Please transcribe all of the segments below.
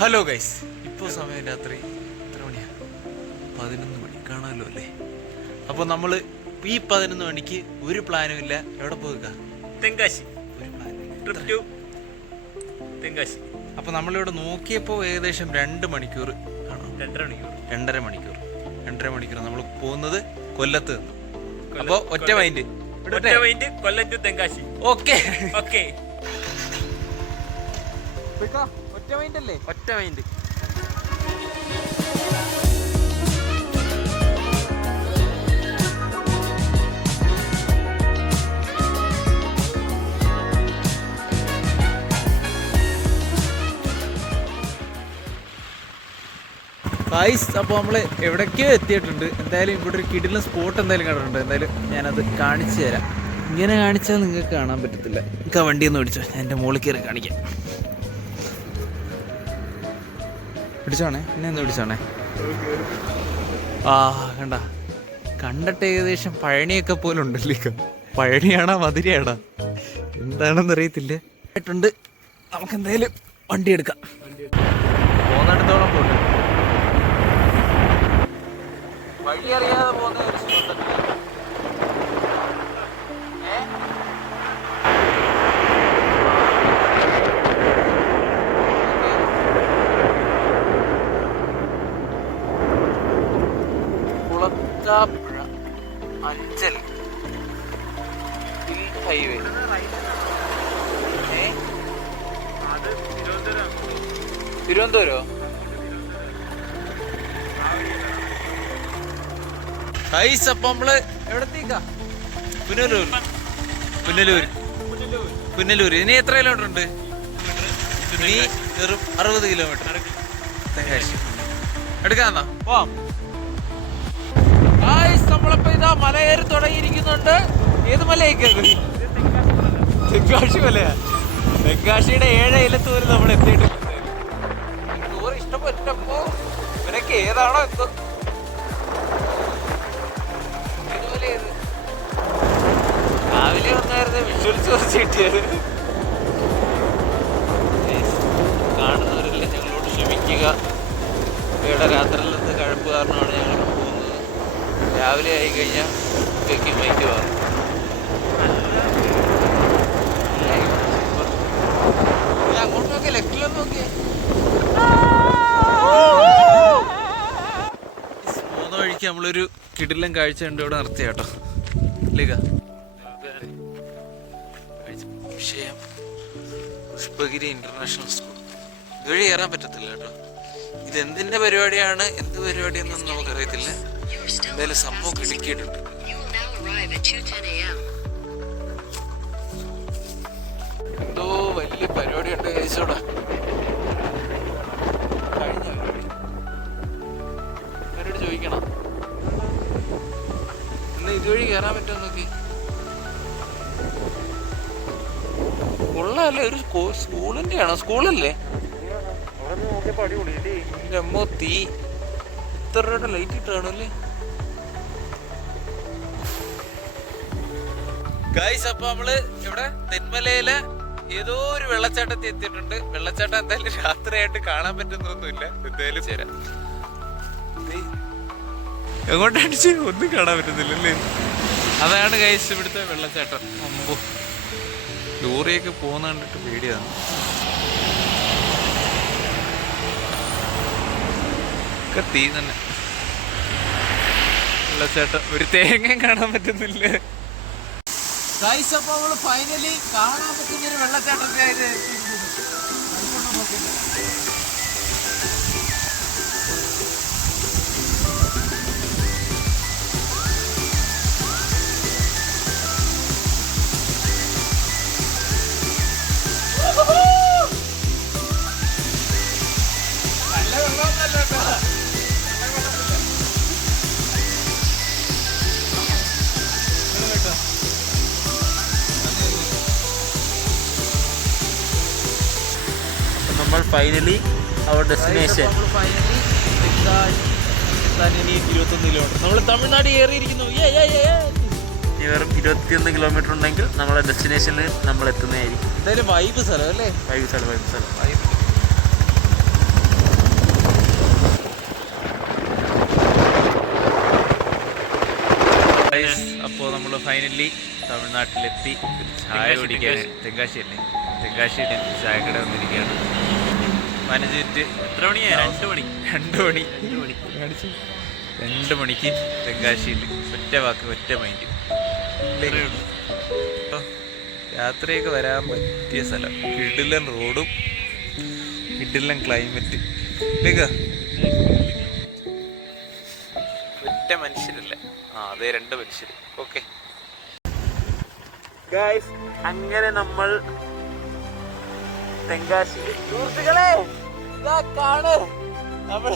Hello guys, ഇപ്പോൾ സമയം രാത്രി എത്ര മണിയാണ്? 11 മണി. കാണാമല്ലോ അല്ലേ? അപ്പോൾ നമ്മൾ ഈ 11 മണിക്ക് ഒരു പ്ലാനും ഇല്ല. എവിടെ പോവുക? തെങ്കാശി. ഒരു പ്ലാനും. തെങ്കാശി. അപ്പോൾ നമ്മളിവിടെ നോക്കിയപ്പോൾ ഏകദേശം 2 മണിക്കൂർ കാണാം. 2.5 മണിക്കൂർ നമ്മൾ പോകുന്നത് കൊല്ലത്ത് നിന്ന്. അപ്പോൾ ഒറ്റ mind Kollam to Tenkasi. Okay. ഒറ്റ മൈൻഡ് അല്ലേ? ഒറ്റ മൈൻഡ്. ഗൈസ്, അപ്പോൾ നമ്മൾ എവിടേക്കോ എത്തിയിട്ടുണ്ട്. എന്തായാലും ഇവിടെ ഒരു കിടിലൻ സ്പോട്ട് എന്തായാലും കണ്ടിട്ടുണ്ട്. എന്തായാലും ഞാനത് കാണിച്ചു തരാം. ഇങ്ങനെ കാണിച്ചാൽ നിങ്ങൾക്ക് കാണാൻ പറ്റത്തില്ല. എനിക്ക് ആ വണ്ടി ഒന്ന് പിടിച്ചോ, ഞാൻ എൻ്റെ മുകളിൽ കയറി കാണിക്കാം. പിടിച്ചോണേ, എന്നെ ഒന്ന് പിടിച്ചോണേ. കണ്ടിട്ട് ഏകദേശം പഴനിയൊക്കെ പോലെ ഉണ്ടല്ലേ. പഴനിയാണോ മധുരയാണോ എന്താണെന്ന് അറിയത്തില്ല. ആയിട്ടുണ്ട്. നമുക്ക് എന്തായാലും വണ്ടി എടുക്കാം. പോകുന്നിടത്തോളം പോട്ടെ. വഴി അറിയാതെ പോകുന്ന ഒരു സുഖം. കുളത്താപ്പുഴ അഞ്ചൽ ഹൈവേ. തിരുവനന്തപുരോ? ഗൈസ്, അപ്പൊ നമ്മള് എവിടത്തേക്കാ? പുനലൂർ. ഇനി എത്ര കിലോമീറ്റർ ഉണ്ട്? ഇനി വെറും 60 കിലോമീറ്റർ. എടുക്കാന്നാ പോവാം. ഗൈസ്, നമ്മളപ്പോ ഇതാ മലയേറി തുടങ്ങിയിരിക്കുന്നുണ്ട്. ഏത് മലയൊക്കെ? തെങ്കാശി മലയാ. തെങ്കാശിയുടെ 7 ഇലത്തൂര് നമ്മൾ എത്തിയിട്ടുണ്ട്. ടൂർ ഇഷ്ടപ്പെട്ടപ്പോ ഇവരൊക്കെ ഏതാണോ എന്തോ. രാവിലെ വന്നായിരുന്നു വിഷ്വൽസ് കുറച്ച് കിട്ടിയത്. കാണുന്നവരെല്ലാം ഞങ്ങളോട് ക്ഷമിക്കുക. ഇവിടെ രാത്രിയിലത്തെ കഴപ്പ് കാരണമാണ് ഞങ്ങൾ പോകുന്നത്. രാവിലെ ആയി കഴിഞ്ഞാൽ വെക്കും മൈക്ക് മാറും. അങ്ങോട്ട് നോക്കിയ ലെഫ്റ്റിലൊന്നും നോക്കിയേ. പോകുന്ന വഴിക്ക് നമ്മളൊരു കിടിലൻ കാഴ്ച ഉണ്ട്. ഇവിടെ നിർത്തിയ കേട്ടോ. വിഷയം പുഷ്പഗിരി ഇന്റർനാഷണൽ സ്കൂൾ. ഇതുവഴി കയറാൻ പറ്റത്തില്ല കേട്ടോ. ഇതെന്തിന്റെ പരിപാടിയാണ്, എന്ത് പരിപാടിയെന്നൊന്നും നമുക്കറിയത്തില്ല. എന്തായാലും സംഭവം കിടക്കിയിട്ടുണ്ട്. എന്തോ വലിയ പരിപാടി ഉണ്ട് കഴിച്ചോടാ. കഴിഞ്ഞ പരിപാടി ചോദിക്കണം. ഇന്ന് ഇതുവഴി കയറാൻ പറ്റുമോ നോക്കി. കൊള്ളാല്ലേ, ഒരു സ്കൂളിന്റെ ആണോ? സ്കൂളല്ലേ? അമ്മോ, തീ ഇത്ര രൂപയുടെ ലൈറ്റ് ഇട്ടാണല്ലേ. ഗൈസ്, അപ്പൊ നമ്മള് ഇവിടെ തെന്മലയിലെ ഏതോ ഒരു വെള്ളച്ചാട്ടത്തിൽ എത്തിയിട്ടുണ്ട്. വെള്ളച്ചാട്ടം എന്തായാലും രാത്രിയായിട്ട് കാണാൻ പറ്റുന്നൊന്നുമില്ല. എന്തായാലും ചേരാം. എങ്ങോട്ടടിച്ച് ഒന്നും കാണാൻ പറ്റുന്നില്ലല്ലേ. അതാണ് ഗൈസ് ഇവിടുത്തെ വെള്ളച്ചാട്ടം. അമ്പോ, ലോറിയൊക്കെ പോകുന്ന കണ്ടിട്ട് പേടിയാണ്. ഒക്കെ തീ തന്നെ. വെള്ളച്ചാട്ടം ഒരു തേങ്ങയും കാണാൻ പറ്റുന്നില്ല. ഗൈസ്, അപ്പോൾ നമ്മൾ ഫൈനലി കാണാൻ പറ്റുന്നൊരു വെള്ളച്ചാട്ടത്തിനായത് നല്ല വെള്ളമൊന്നല്ല കേട്ടോ. നമ്മൾ ഫൈനലി അവർ ഡെസ്റ്റിനേഷൻ. ഇനി 21 കിലോമീറ്റർ നമ്മൾ തമിഴ്നാട് കയറിയിരിക്കുന്നു. വെറും 21 കിലോമീറ്റർ ഉണ്ടെങ്കിൽ നമ്മളെ ഡെസ്റ്റിനേഷനിൽ നമ്മൾ എത്തുന്നതായിരിക്കും. എന്തായാലും വൈബ് സ്ഥലം അല്ലേ? വൈബ് സ്ഥലം. ഫൈനലി തമിഴ്നാട്ടിലെത്തി. ഒരു ചായ കുടിക്കാൻ തെങ്കാശി അല്ലേ, തെങ്കാശി ചായക്കട വന്നിരിക്കുകയാണ്. 15 മിനിറ്റ്. എത്ര മണിയായി? 2 മണിക്ക് തെങ്കാശിയിൽ. ഒറ്റ വാക്ക്, ഒറ്റ മൈൻഡ്. യാത്രയൊക്കെ വരാൻ പറ്റിയ സ്ഥലം. കിടിലൻ റോഡും കിടിലൻ ക്ലൈമറ്റ്. ഒറ്റ മനുഷ്യരല്ലേ? അതെ, 2 മനുഷ്യർ. ഓക്കെ ഗായ്സ്, അങ്ങനെ നമ്മൾ തെങ്കാശി. സുഹൃത്തുക്കളെ ഇതാ കാണ്, നമ്മൾ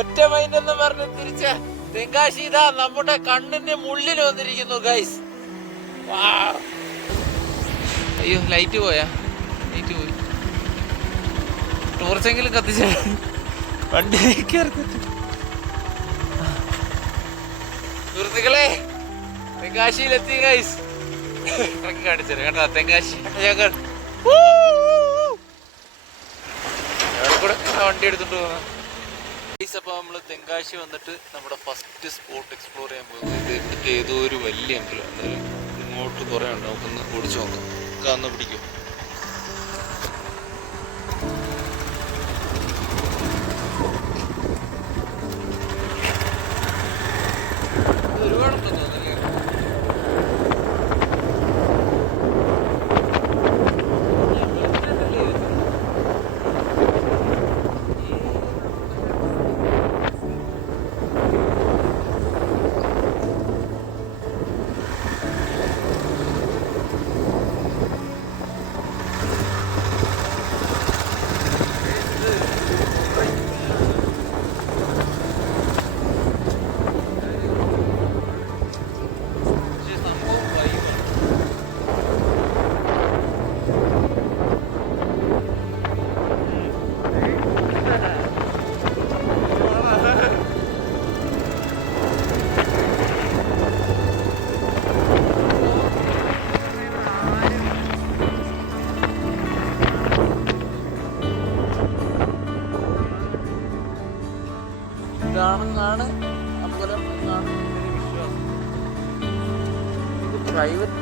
ഒറ്റ മൈൻഡ് എന്ന് പറഞ്ഞ് തിരിച്ച തെങ്കാശി ഇതാ നമ്മുടെ കണ്ണിന്റെ മുള്ളിൽ വന്നിരിക്കുന്നു ഗായ്സ്. അയ്യോ, ലൈറ്റ് പോയാ? ലൈറ്റ് പോയി. ടോർച്ചെങ്കിലും കത്തിച്ച വണ്ടി സുഹൃത്തുക്കളെ, തെങ്കാശിയിലെത്തി ഗൈസ്. കാണിച്ചത് കേട്ടോ തെങ്കാശി. ഞങ്ങൾ കൂടെ വണ്ടി എടുത്തിട്ട് പോകുന്ന ഗൈസ്. അപ്പോൾ നമ്മൾ തെങ്കാശി വന്നിട്ട് നമ്മുടെ ഫസ്റ്റ് സ്പോട്ട് എക്സ്പ്ലോർ ചെയ്യാൻ പോകുന്നത് ഇത് ഏതോ ഒരു വലിയ അമ്പലം. എന്തായാലും ഇങ്ങോട്ട് കുറേ ഉണ്ട്, നമുക്കൊന്ന് ഓടിച്ചു നോക്കാം. കാന്ന് പിടിക്കും. ഒരുപാടുണ്ടെന്ന് തോന്നുന്നില്ലേ? ഇതാണെന്നാണ് അമ്പലം എന്നാണ് ഒരു വിശ്വാസം. ഇത് പ്രൈവറ്റ്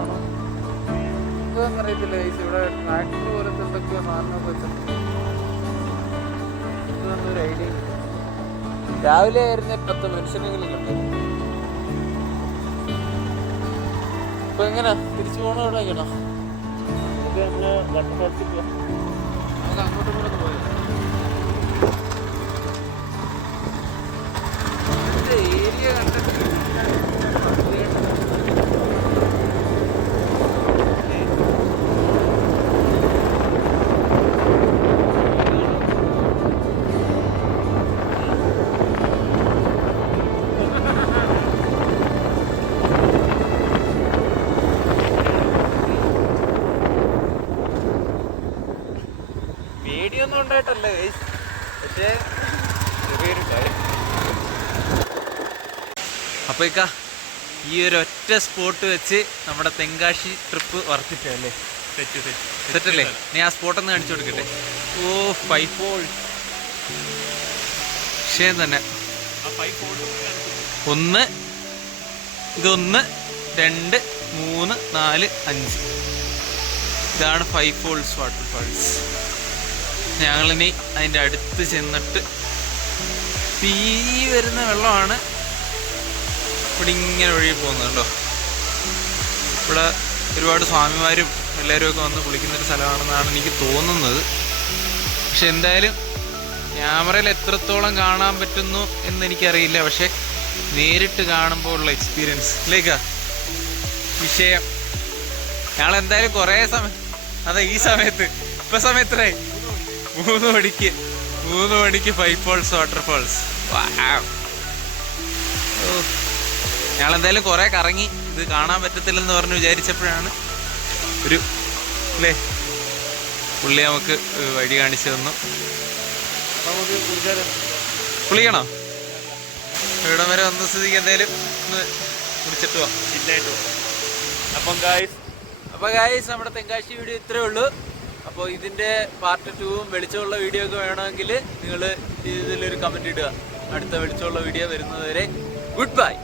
ആണോ എന്താണെന്ന് അറിയത്തില്ല. ഇവിടെ ട്രാക്ടർ പോലത്തെ എന്തൊക്കെയോ സാധനമൊക്കെ വെച്ചിട്ടുണ്ട്. ഇതൊന്നൊരു ഐഡിയ. രാവിലെ ആയിരുന്ന 10 മനുഷ്യനെങ്കിലും കണ്ടു. ഇപ്പൊ എങ്ങനെ തിരിച്ചു പോകണോ? ഇവിടെ കേട്ടോ, നമുക്ക് നമ്മള് വട്ടപ്പാലത്തിൽ പോവാം. നമുക്ക് അങ്ങോട്ടും കൂടെ പോയത് ഏരിയ കണ്ടിട്ട് പേടിയൊന്നും ഉണ്ടായിട്ടല്ല ഗൈസ്, പക്ഷേ ചെറിയൊരു കാര്യം. അപ്പോൾ ഈ ഒരു ഒറ്റ സ്പോട്ട് വെച്ച് നമ്മുടെ തെങ്കാശി ട്രിപ്പ് വർത്തിട്ടല്ലേ? സെറ്റല്ലേ? നീ ആ സ്പോട്ടൊന്ന് കാണിച്ചു കൊടുക്കട്ടെ. ഓ, 5 ഫോൾ വിഷയം തന്നെ. 1 ഇതൊന്ന് 2 3 4 5 ഇതാണ് 5 ഫോൾസ് വാട്ടർഫാൾസ്. ഞങ്ങളിനി അതിൻ്റെ അടുത്ത് ചെന്നിട്ട് തീ വരുന്ന വെള്ളമാണ് ഇവിടെ ഇങ്ങനെ ഒഴുകി പോകുന്നുണ്ടോ. ഇവിടെ ഒരുപാട് സ്വാമിമാരും എല്ലാവരും ഒക്കെ വന്ന് കുളിക്കുന്നൊരു സ്ഥലമാണെന്നാണ് എനിക്ക് തോന്നുന്നത്. പക്ഷെ എന്തായാലും ക്യാമറയിൽ എത്രത്തോളം കാണാൻ പറ്റുന്നു എന്നെനിക്കറിയില്ല. പക്ഷെ നേരിട്ട് കാണുമ്പോൾ ഉള്ള എക്സ്പീരിയൻസ് ലേക്കാ വിഷയം. ഞങ്ങളെന്തായാലും കുറേ സമയം, അതെ ഈ സമയത്ത് ഇപ്പം സമയത്രേ 3 മണിക്ക് 5 ഫോൾസ് വാട്ടർഫാൾസ്. ഞങ്ങളെന്തായാലും കുറേ കറങ്ങി ഇത് കാണാൻ പറ്റത്തില്ലെന്ന് പറഞ്ഞ് വിചാരിച്ചപ്പോഴാണ് ഒരു അല്ലേ പുള്ളി നമുക്ക് വഴി കാണിച്ചു തന്നു. നമുക്ക് കുളിക്കണോ? ഇവിടെ വരെ വന്ന സ്ഥിതിക്ക് എന്തായാലും ഒന്ന് കുടിച്ചിട്ട് പോവാം, ചില്ലായിട്ട് പോവാം. അപ്പം ഗായ്സ് നമ്മുടെ തെങ്കാശി വീഡിയോ ഇത്രയേ ഉള്ളൂ. അപ്പോൾ ഇതിൻ്റെ പാർട്ട് 2ഉം വെളിച്ചമുള്ള വീഡിയോ ഒക്കെ വേണമെങ്കിൽ നിങ്ങൾ ഇതിലൊരു കമൻറ്റ് ഇടുക. അടുത്ത വെളിച്ചമുള്ള വീഡിയോ വരുന്നതുവരെ ഗുഡ് ബൈ.